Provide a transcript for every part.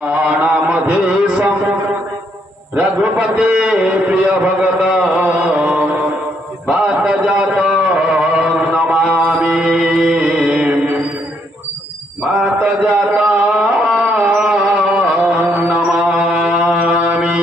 नामधेशम रघुपते प्रिय भगत बात जात नमामि बात जात नमामि।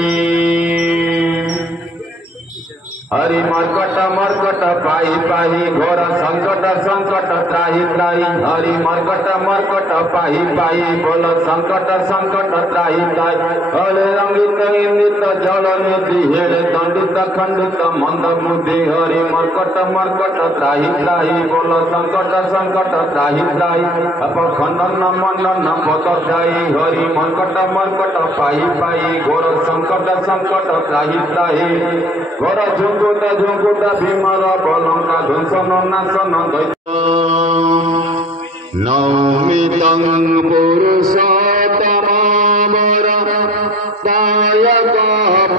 हरि मर्कट मर्कट पाहि पाहि घोर संकट संकट त्राहि त्राहि। हरि मर्कट मर्कट पाहि पाहि बोल संकट संकट त्राहि त्राहि। हरे रंगित इंदित जल निधि हेले दंडित खंडित मंद बुद्धि। हरि मर्कट मर्कट त्राहि त्राहि बोल संकट संकट त्राहि त्राहि। अपखंडन मंडन पतध्यायी। हरि मर्कट मर्कट पाहि पाहि घोर संकट संकट त्राहि त्राहि। घोर झुंकुट झुंकुट भीमर बलंका ध्वंसन नाशन दैत्य। नौमितं पुरुषोत्तमवर दायक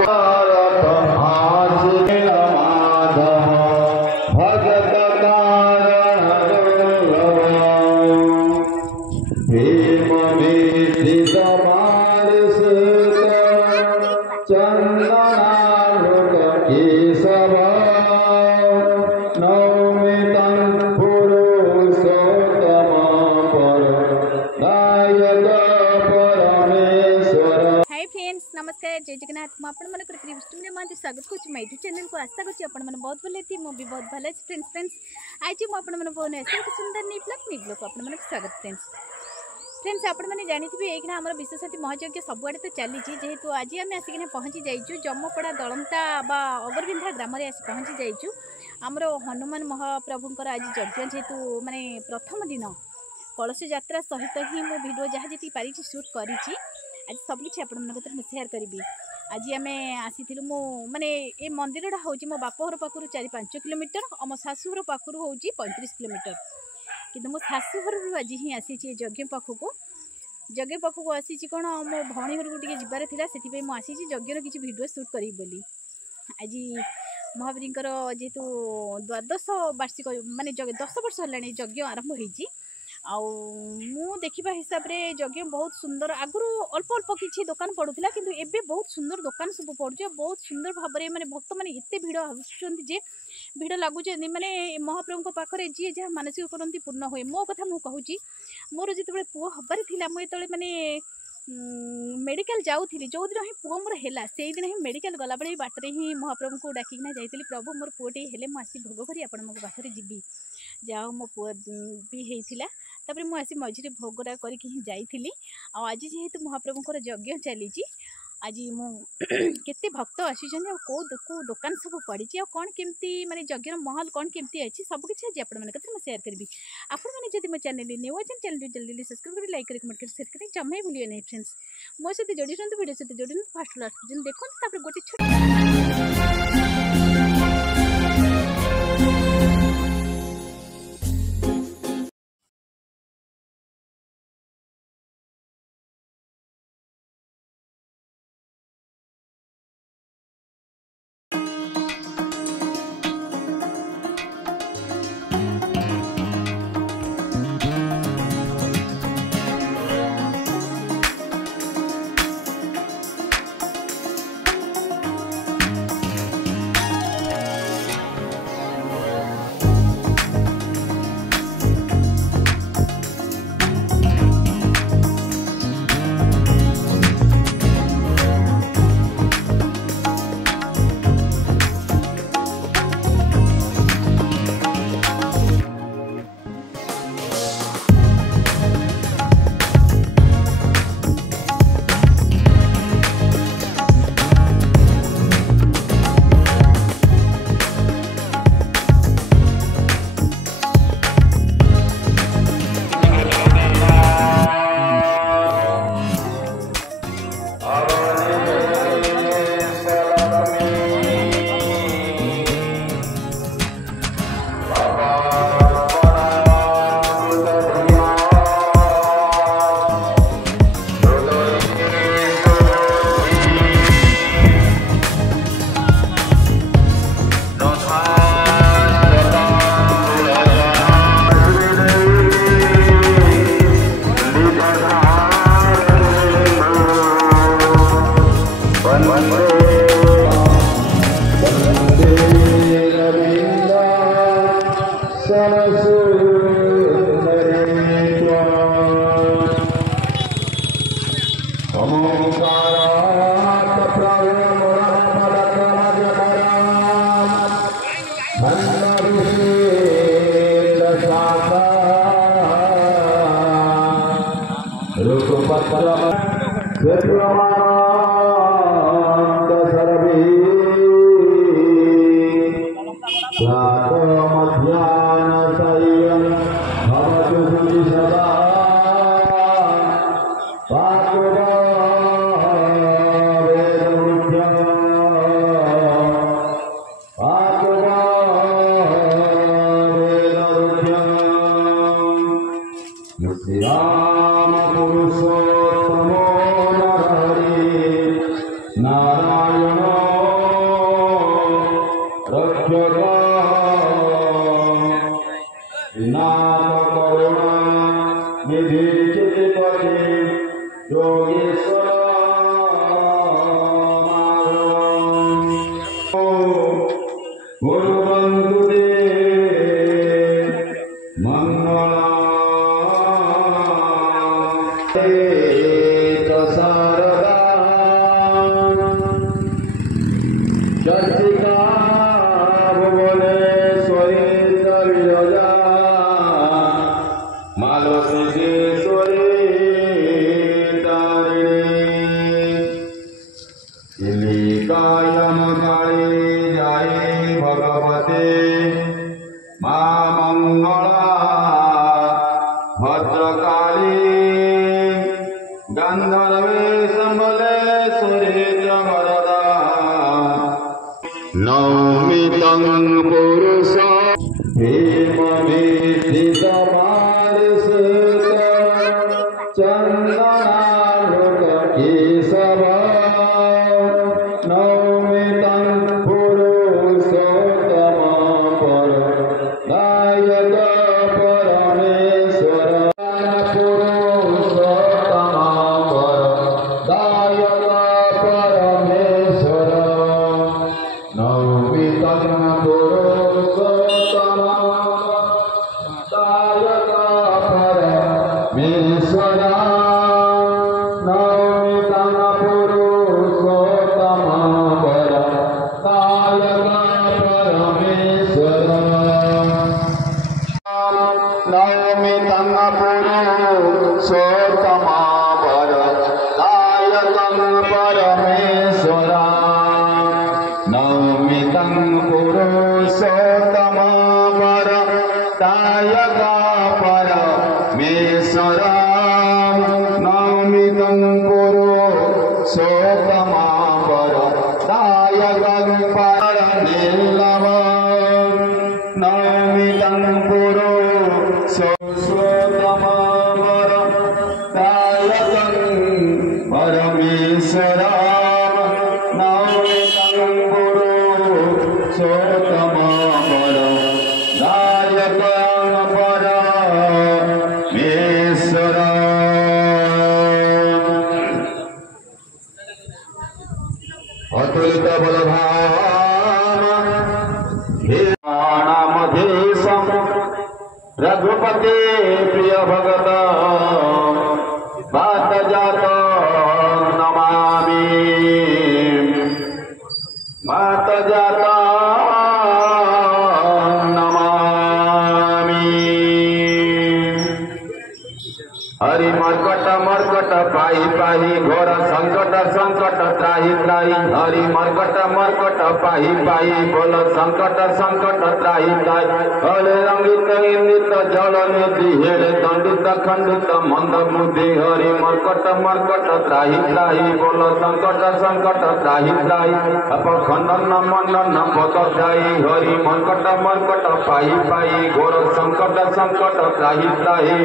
भारत आश्रय माधव भगत कारण भीम विदित मार्षित चंदनारुक केशव। नौमितं पुरुषोत्तम पर दायक परमेश्वर। हाय फ्रेंड्स, नमस्कार, जय जगन्नाथ। मुझे विष्णु महांती स्वागत करुँच माइटी चैनल को। आशा करुँच आपने बहुत भले थी, मुझे बहुत भल अच्छी। फ्रेंड्स आज मुझे बहुत एक सुंदर नी ब्लॉग को आपको स्वागत। फ्रेंड्स आपने जानी एक आम विशेषती महायज्ञ सबुआड़े तो चली जेहेतु आज आम आसिक पहुँची जाइए जमपड़ा दलंता बा अगरबिंधा ग्राम में आसी पहुँची जाइए। आमर हनुमान महाप्रभुंर आज यज्ञ जेहेतु माने प्रथम दिन कलश यात्रा सहित ही मो वीडियो जहाँ जी पारी शूट करी आज सबकि आपण सेयार करी। आज आम आसी मो माने ये मंदिरटा हूँ मो बापघर पाखु 4-5 किलोमीटर और मो शाशुघर पाखु हूँ 35 किलोमीटर। किंतु मो शाशुघर आज ही आसी यज्ञ पाखक आसी कौन मो भौणी घर को जबार था से आसी यज्ञर किसी वीडियो शूट करी बोली। आज महावीर जेहेतु द्वादश वार्षिक माने 10 वर्ष है यज्ञ आरंभ होती। मु देखा हिसाब से यज्ञ बहुत सुंदर आगुरी अल्प अल्प किसी दुकान पड़ूला किंतु एबे बहुत सुंदर दुकान सब पड़े बहुत सुंदर भाव में माने भक्त मैंने एत भिड़ आसुँचे भिड़ लगुच माने महाप्रभु पाखे जी जहाँ मानसिक करती पूर्ण हुए। मो कथा मुझे कहूँ मोर जो पुओ हबार था मुझे माने मेडिकल जाऊँगी जो दिन ही पुओ मोर है से दिन ही मेडिकल गला बेले बाटर ही महाप्रभु को डाकिना जाइली प्रभु मोर पुओटे हेले मुझे भोग करी आपण मो पाखे जीवी जहाँ मो पुओ भी होता तापर मुझे मझे भोगरा करके जाइली। आज जेहेतु महाप्रभुंर यज्ञ चली आज मु केते भक्त आसीचन कौ दुकान सब पड़ी कौन केमती माने यज्ञर महल कौन केमती अच्छी सबकि आज आप सेयार करी। आपण मैंने जब मो चैनल न्यू अच्छे चैनल जल्दी सब्सक्राइब कर लाइक कमेंट कर शेयर करें जमा भूलिए नहीं। फ्रेंड्स मो सहित जोड़ी वीडियो सहित जोड़ी फास्ट लास्ट देखो गोटे छोट ओंकारात् श्री राम पुरुषोत्तमो नरहरि नारायण रक्षक विनाश करुणा निधि चितिपति योगेश्वर गुरुबंधु दे मंगला शारदा चर्चिका भुवनेश्वरी विरजा मालसिकेश्वरी चिलिकायम काली जाये भगवते मा मंगला भद्रकाली गंधर्वे संबलेश्वरी वरदा नौमि तं पुरुष भीमविदितमानसिक चन्दनालोक केशव नौमि तं पुरुषोत्तम पर नायक परमेश्वर अतुलित बलधाम रघुपति प्रिय भगत बात जात नमामि बात जात नमामि हरि मर्कट मर्कट पाई पाई घोर संकट संकट त्राहि त्राहि हरि मर्कट मर्कट पाई पाई बोल संकट संकट त्राहि त्राहि हरे रंगित इंदित जल निधि हेले दंडित खंडित मंद बुद्धि हरि मर्कट मर्कट त्राहि त्राहि बोल संकट संकट त्राहि त्राहि अप खंडन मंडन पत जाई हरि मर्कट मर्कट पाई पाई घोर संकट संकट त्राहि त्राहि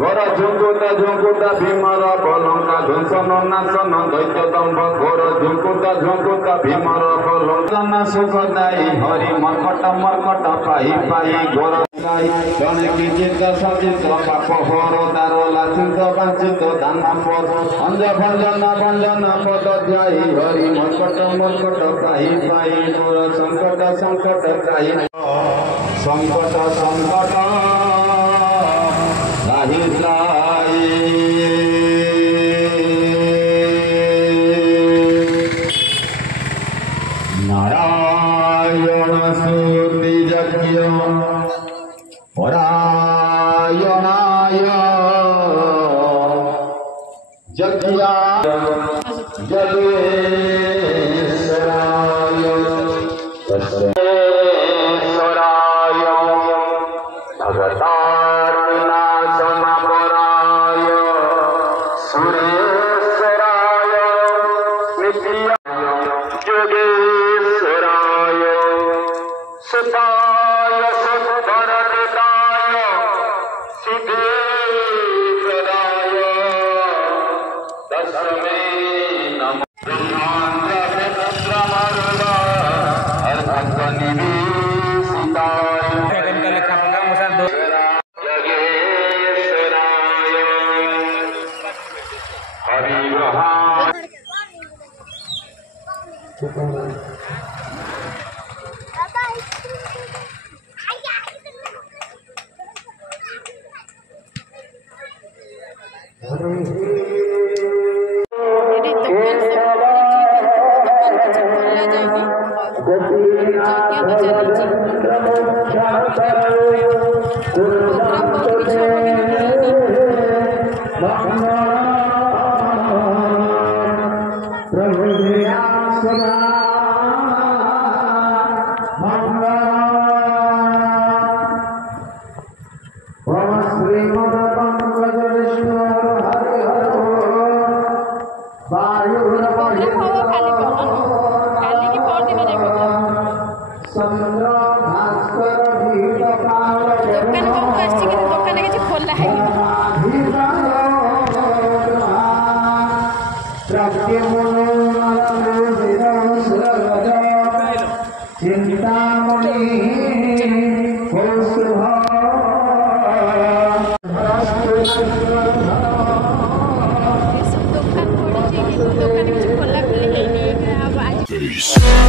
घोर झुंकुट झुंकुट भीमर बलंका ध्वंसन नाशन दैत्य दंभ घोर झुंकुट झुंकुट भीमर बलंका सुखदायी हरि मर्कट मर्कट पाई पाई घोर जने किंचित सचित पाप हर दार लाचित वांचित दान पद अंज भंजन भंजन पद ध्यायी हरि मर्कट मर्कट पाई पाई घोर संकट संकट त्राहि संकट संकट त्राहि त्राहि जगेश्वराय भगतार्नाशमपराय सुरेश्वराय योगेश्वराय सुताय सुतरदाय सिद्धेश्वराय तस्मै नमः Peace.